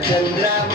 ಮ್ಯಾಗಳ ಚಂದ್ರಮ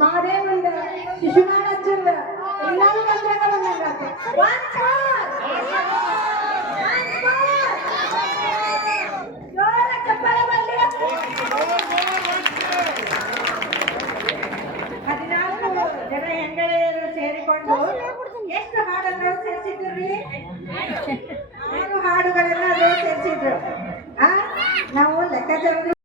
ಮಾದೇವಂದ ಶಿಶುನಾಳ ಹಚ್ಚಂದ ಎಲ್ಲಾರು ಬಂದಾಗ ಬಂದಂಗ ಜೋರ ಚಪ್ಪಾಳೆ ಬರ್ಲಿ ಹದಿನಾಲ್ಕು ಜನ ಹೆಂಗಳೆಯರು ಸೇರಿಕೊಂಡು ಎಷ್ಟು ಹಾಡನ್ನು ಸೇರಿಸಿದ್ರಿ ಆರು ಹಾಡುಗಳನ್ನ ಅದ್ರೊಳಗೆ ಸೇರಿಸಿದ್ರು ಆ ನಾವು ಲೆಕ್ಕಾಚಾರ